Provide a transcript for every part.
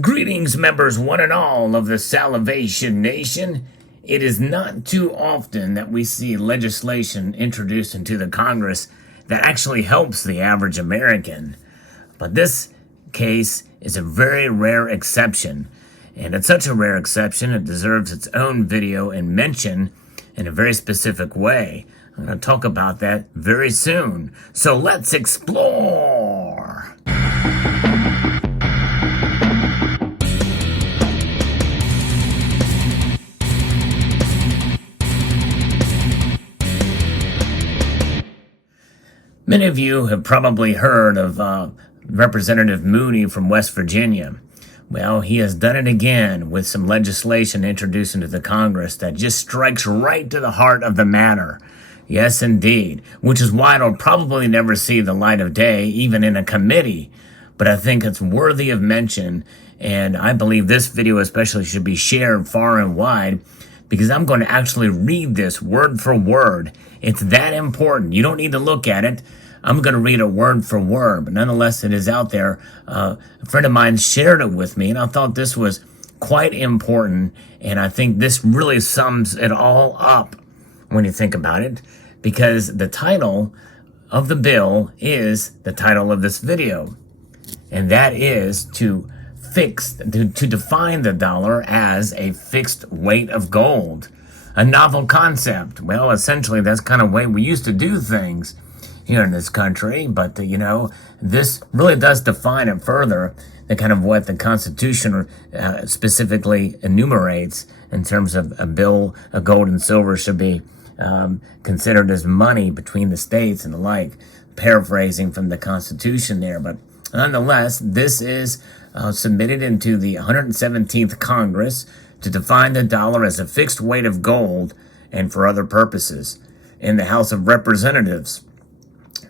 Greetings, members one and all of the Salivation Nation. It is not too often that we see legislation introduced into the Congress that actually helps the average American. But this case is a very rare exception. And it's such a rare exception, it deserves its own video and mention in a very specific way. I'm going to talk about that very soon. So let's explore! Many of you have probably heard of Representative Mooney from West Virginia. Well, he has done it again with some legislation introduced into the Congress that just strikes right to the heart of the matter. Yes, indeed, which is why it'll probably never see the light of day, even in a committee. But I think it's worthy of mention, and I believe this video especially should be shared far and wide, because I'm going to actually read this word for word. It's that important. You don't need to look at it. I'm going to read it word for word, but nonetheless, it is out there. A friend of mine shared it with me, and I thought this was quite important, and I think this really sums it all up when you think about it, because the title of the bill is the title of this video, and that is to define the dollar as a fixed weight of gold. A novel concept. Well, essentially, that's kind of the way we used to do things here in this country, but this really does define it further, the kind of what the Constitution specifically enumerates in terms of a bill of gold and silver should be considered as money between the states and the like, paraphrasing from the Constitution there. But nonetheless, this is submitted into the 117th Congress to define the dollar as a fixed weight of gold and for other purposes. In the House of Representatives,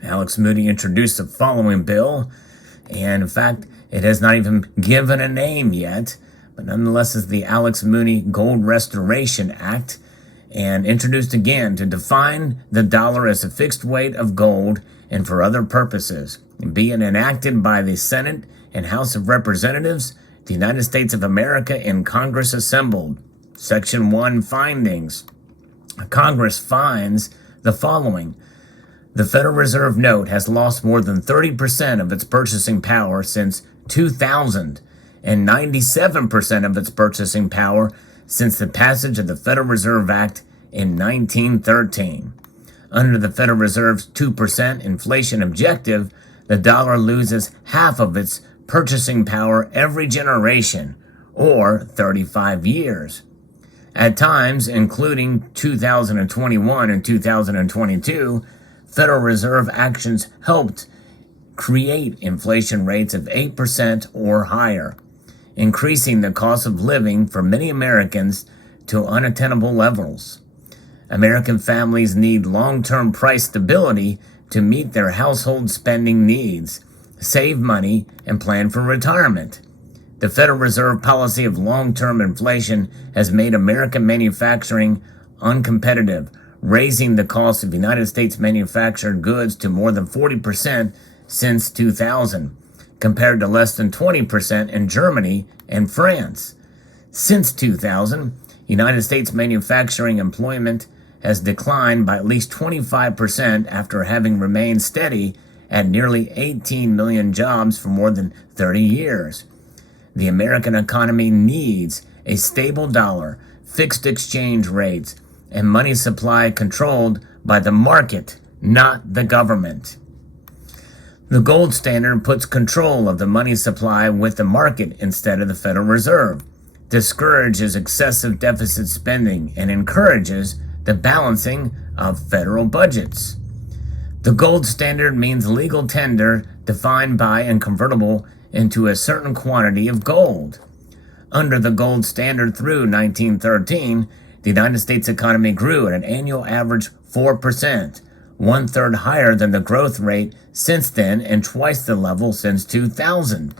Alex Mooney introduced the following bill, and in fact, it has not even given a name yet, but nonetheless is the Alex Mooney Gold Restoration Act, and introduced again to define the dollar as a fixed weight of gold and for other purposes, and being enacted by the Senate and House of Representatives, the United States of America in Congress assembled. Section 1 Findings. Congress finds the following. The Federal Reserve note has lost more than 30% of its purchasing power since 2000 and 97% of its purchasing power since the passage of the Federal Reserve Act in 1913. Under the Federal Reserve's 2% inflation objective, the dollar loses half of its purchasing power every generation, or 35 years. At times, including 2021 and 2022, Federal Reserve actions helped create inflation rates of 8% or higher, increasing the cost of living for many Americans to unattainable levels. American families need long-term price stability to meet their household spending needs, save money, and plan for retirement. The Federal Reserve policy of long-term inflation has made American manufacturing uncompetitive, raising the cost of United States manufactured goods to more than 40% since 2000, compared to less than 20% in Germany and France. Since 2000, United States manufacturing employment has declined by at least 25% after having remained steady at nearly 18 million jobs for more than 30 years. The American economy needs a stable dollar, fixed exchange rates, and money supply controlled by the market, not the government. The gold standard puts control of the money supply with the market instead of the Federal Reserve, discourages excessive deficit spending, and encourages the balancing of federal budgets. The gold standard means legal tender defined by and convertible into a certain quantity of gold. Under the gold standard through 1913, the United States economy grew at an annual average 4%, one-third higher than the growth rate since then and twice the level since 2000.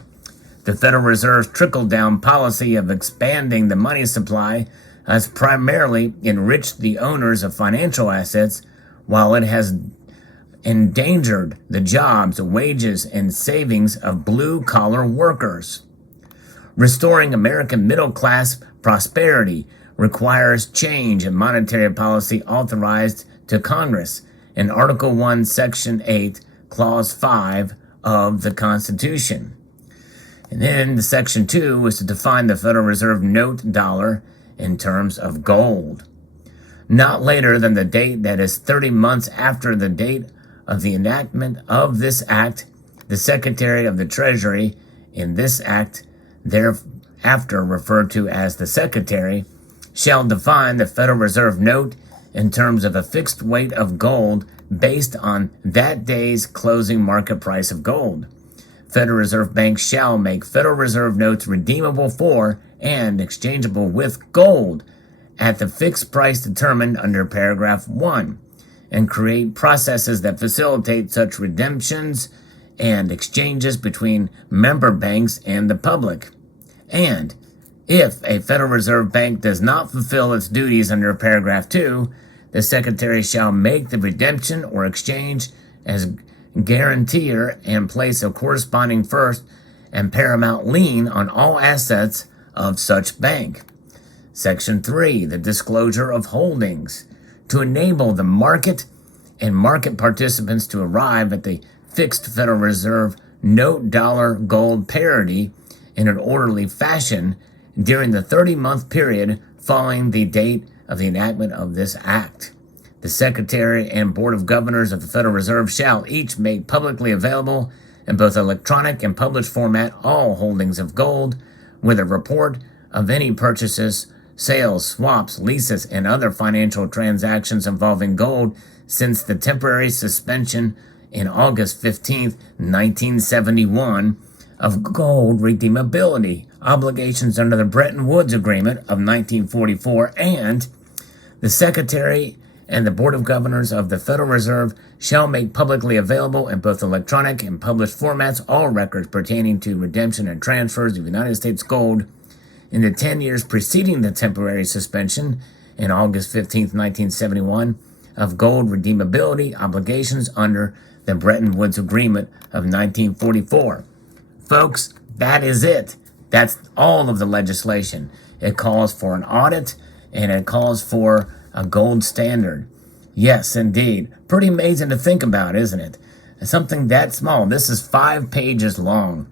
The Federal Reserve's trickle-down policy of expanding the money supply has primarily enriched the owners of financial assets, while it has endangered the jobs, wages, and savings of blue-collar workers. Restoring American middle class prosperity requires change in monetary policy authorized to Congress in Article 1, Section 8, Clause 5 of the Constitution. And then the Section 2 was to define the Federal Reserve note dollar in terms of gold. Not later than the date that is 30 months after the date of the enactment of this act, the Secretary of the Treasury in this act, thereafter referred to as the Secretary, shall define the Federal Reserve note in terms of a fixed weight of gold based on that day's closing market price of gold. Federal Reserve banks shall make Federal Reserve notes redeemable for and exchangeable with gold at the fixed price determined under paragraph 1, and create processes that facilitate such redemptions and exchanges between member banks and the public. And if a Federal Reserve bank does not fulfill its duties under paragraph 2, the Secretary shall make the redemption or exchange as guarantor and place a corresponding first and paramount lien on all assets of such bank. Section 3, the disclosure of holdings, to enable the market and market participants to arrive at the fixed Federal Reserve note dollar gold parity in an orderly fashion during the 30-month period following the date of the enactment of this act. The Secretary and Board of Governors of the Federal Reserve shall each make publicly available in both electronic and published format all holdings of gold, with a report of any purchases, sales, swaps, leases, and other financial transactions involving gold since the temporary suspension in August 15, 1971, of gold redeemability obligations under the Bretton Woods Agreement of 1944, and the Secretary and the Board of Governors of the Federal Reserve shall make publicly available in both electronic and published formats all records pertaining to redemption and transfers of United States gold in the 10 years preceding the temporary suspension in August 15, 1971, of gold redeemability obligations under the Bretton Woods Agreement of 1944. Folks, that is it. That's all of the legislation. It calls for an audit, and it calls for a gold standard. Yes, indeed. Pretty amazing to think about, isn't it? Something that small. This is 5 pages long,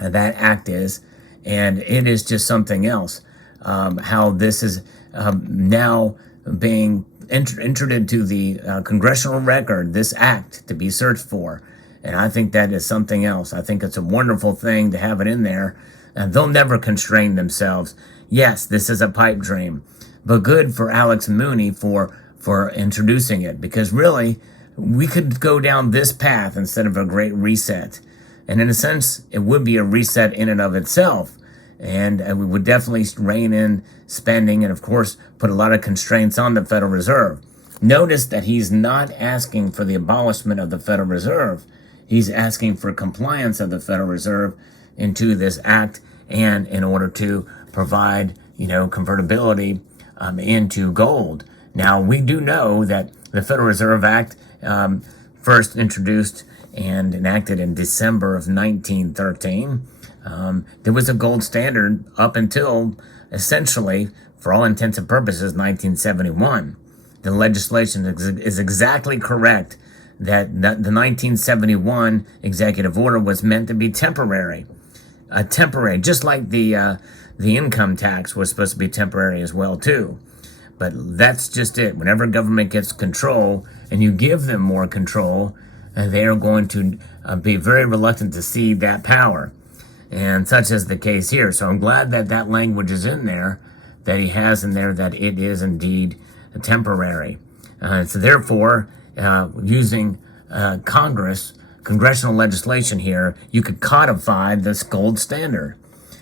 that act is, and it is just something else. How this is now being entered into the congressional record, this act, to be searched for. And I think that is something else. I think it's a wonderful thing to have it in there. And they'll never constrain themselves. Yes, this is a pipe dream. But good for Alex Mooney for introducing it. Because really, we could go down this path instead of a great reset. And in a sense, it would be a reset in and of itself. And we would definitely rein in spending and, of course, put a lot of constraints on the Federal Reserve. Notice that he's not asking for the abolishment of the Federal Reserve. He's asking for compliance of the Federal Reserve into this act and in order to provide, convertibility into gold. Now, we do know that the Federal Reserve Act first introduced and enacted in December of 1913. There was a gold standard up until, essentially, for all intents and purposes, 1971. The legislation is exactly correct that the 1971 executive order was meant to be temporary. Temporary, just like the income tax was supposed to be temporary as well, too. But that's just it. Whenever government gets control and you give them more control, they are going to be very reluctant to cede that power. And such is the case here. So I'm glad that that language is in there, that he has in there, that it is indeed temporary. So therefore, using congressional legislation here, you could codify this gold standard.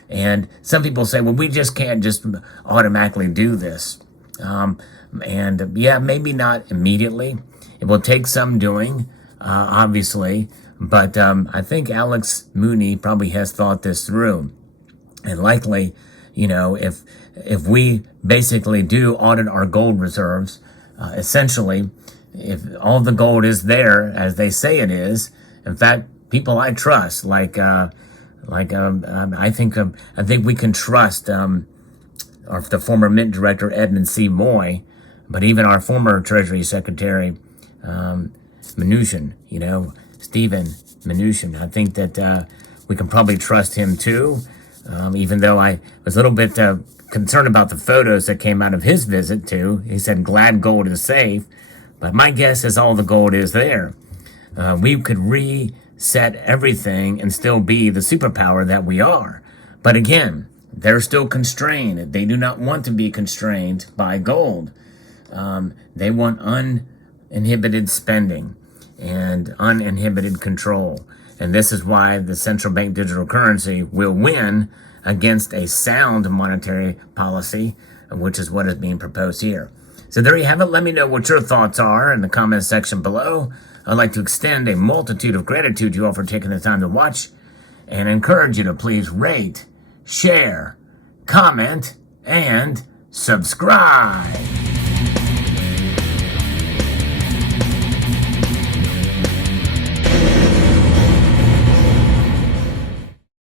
And some people say, well, we just can't just automatically do this. And yeah, maybe not immediately. It will take some doing, obviously. But I think Alex Mooney probably has thought this through. And likely, if we basically do audit our gold reserves, essentially, if all the gold is there, as they say it is, in fact, people I trust, like I think we can trust the former Mint Director Edmund C. Moy, but even our former Treasury Secretary Mnuchin, Stephen Mnuchin. I think that we can probably trust him too, even though I was a little bit concerned about the photos that came out of his visit too. He said glad gold is safe, but my guess is all the gold is there. We could reset everything and still be the superpower that we are. But again, they're still constrained. They do not want to be constrained by gold. They want uninhibited spending and uninhibited control. And this is why the central bank digital currency will win against a sound monetary policy, which is what is being proposed here. So there you have it. Let me know what your thoughts are in the comment section below. I'd like to extend a multitude of gratitude to you all for taking the time to watch and encourage you to please rate, share, comment, and subscribe.